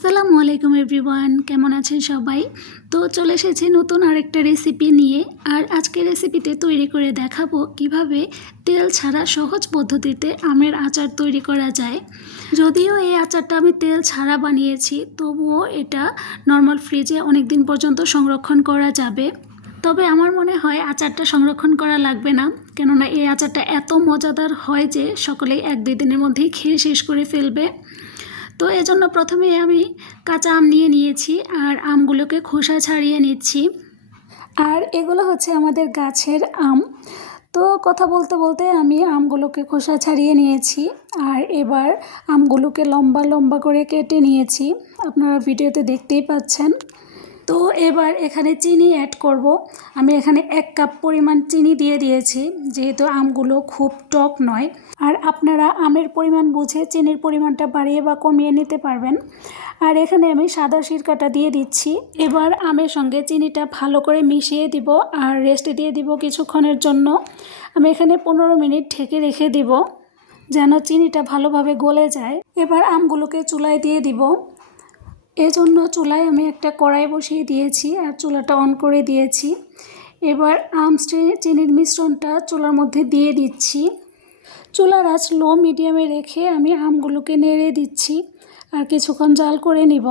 আসসালামু আলাইকুম এভরিওয়ান, কেমন আছেন সবাই? তো চলে এসেছি নতুন আরেকটা রেসিপি নিয়ে। আর আজকের রেসিপিতে তৈরি করে দেখাবো কিভাবে তেল ছাড়া সহজ পদ্ধতিতে আমের আচার তৈরি করা যায়। যদিও এই আচারটা আমি তেল ছাড়া বানিয়েছি, তবুও এটা নর্মাল ফ্রিজে অনেক দিন পর্যন্ত সংরক্ষণ করা যাবে। তবে আমার মনে হয় আচারটা সংরক্ষণ করা লাগবে না, কেননা এই আচারটা এত মজাদার হয় যে সকলেই 1-2 দিনের মধ্যেই খেয়ে শেষ করে ফেলবে। তো এজন্য প্রথমে আমি কাঁচা আম নিয়ে নিয়েছি আর আমগুলোকে খোসা ছাড়িয়ে নিচ্ছি। আর এগুলো হচ্ছে আমাদের গাছের আম। তো কথা বলতে বলতে আমি আমগুলোকে খোসা ছাড়িয়ে নিয়েছি আর এবার আমগুলোকে লম্বা লম্বা করে কেটে নিয়েছি, আপনারা ভিডিওতে দেখতেই পাচ্ছেন। তো এবার এখানে চিনি অ্যাড করব। আমি এখানে 1 কাপ পরিমাণ চিনি দিয়ে দিয়েছি, যেহেতু আমগুলো খুব টক নয়। আর আপনারা আমের পরিমাণ বুঝে চিনির পরিমাণটা বাড়িয়ে বা কমিয়ে নিতে পারবেন। আর এখানে আমি সাদা সিরকাটা দিয়ে দিচ্ছি। এবার আমের সঙ্গে চিনিটা ভালো করে মিশিয়ে দিব আর রেস্টে দিয়ে দিব কিছুক্ষণের জন্য। আমি এখানে 15 মিনিট ঢেকে রেখে দিব যেন চিনিটা ভালোভাবে গলে যায়। এবার আমগুলোকে চুলায় দিয়ে দিব। এজন্য চুলায় আমি একটা কড়াই বসিয়ে দিয়েছি আর চুলাটা অন করে দিয়েছি। এবার আম চিনির মিশ্রণটা চুলার মধ্যে দিয়ে দিচ্ছি। চুলার আঁচ লো মিডিয়ামে রেখে আমি আমগুলোকে নেড়ে দিচ্ছি আর কিছুক্ষণ জাল করে নিব।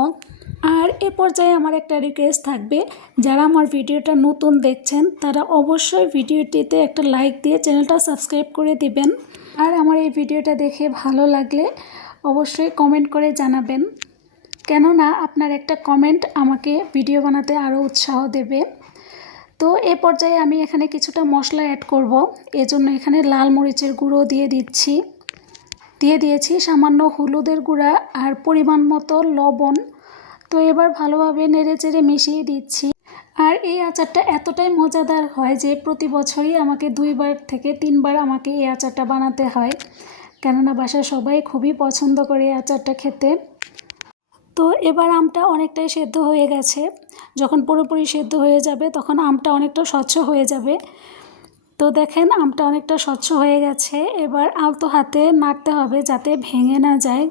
আর এ পর্যায়ে আমার একটা রিকোয়েস্ট থাকবে, যারা আমার ভিডিওটা নতুন দেখছেন তারা অবশ্যই ভিডিওটিতে একটা লাইক দিয়ে চ্যানেলটা সাবস্ক্রাইব করে দিবেন। আর আমার এই ভিডিওটা দেখে ভালো লাগলে অবশ্যই কমেন্ট করে জানাবেন, কেননা আপনার একটা কমেন্ট আমাকে ভিডিও বানাতে আরও উৎসাহ দেবে। তো এ পর্যায়ে আমি এখানে কিছুটা মশলা অ্যাড করব। এজন্য এখানে লাল মরিচের গুঁড়ো দিয়ে দিয়েছি সামান্য হলুদের গুঁড়া আর পরিমাণ মতো লবণ। তো এবার ভালোভাবে নেড়েচেড়ে মিশিয়ে দিচ্ছি। আর এই আচারটা এতটাই মজাদার হয় যে প্রতি বছরই আমাকে 2বার থেকে 3বার আমাকে এই আচারটা বানাতে হয়, কেননা বাসায় সবাই খুবই পছন্দ করে এই আচারটা খেতে। তো এবার আমটা অনেকটাই সেদ্ধ হয়ে গেছে। যখন পুরোপুরি সেদ্ধ হয়ে যাবে তখন আমটা অনেকটা স্বচ্ছ হয়ে যাবে। তো দেখেন আমটা অনেকটা স্বচ্ছ হয়ে গেছে। এবার আলতো হাতে নাড়তে হবে যাতে ভেঙে না যায়।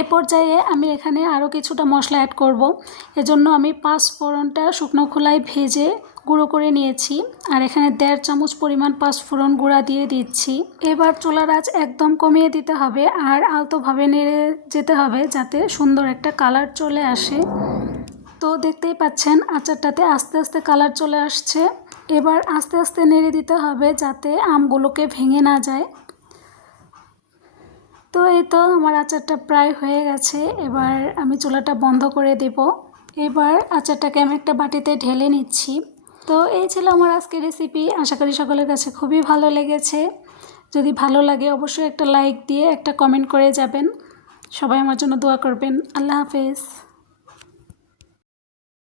এ পর্যায়ে আমি এখানে আরও কিছুটা মশলা অ্যাড করব। এজন্য আমি 5 ফোড়নটা শুকনো খোলায় ভেজে গুঁড়ো করে নিয়েছি আর এখানে 1.5 চামচ পরিমাণ 5 ফোড়ন গুঁড়া দিয়ে দিচ্ছি। এবার চুলার আঁচ একদম কমিয়ে দিতে হবে আর আলতোভাবে নেড়ে যেতে হবে যাতে সুন্দর একটা কালার চলে আসে। তো দেখতেই পাচ্ছেন আচারটাতে আস্তে আস্তে কালার চলে আসছে। এবার আস্তে আস্তে নেড়ে দিতে হবে যাতে আমগুলোকে ভেঙে না যায়। তো এই তো আমার আচারটা প্রায় হয়ে গেছে। এবার আমি চুলাটা বন্ধ করে দেব। এবার আচারটাকে আমি একটা বাটিতে ঢেলে নিচ্ছি। তো এই ছিল আমার আজকের রেসিপি। আশা করি সকলের কাছে খুবই ভালো লেগেছে। যদি ভালো লাগে অবশ্যই একটা লাইক দিয়ে একটা কমেন্ট করে যাবেন। সবাই আমার জন্য দোয়া করবেন। আল্লাহ হাফেজ।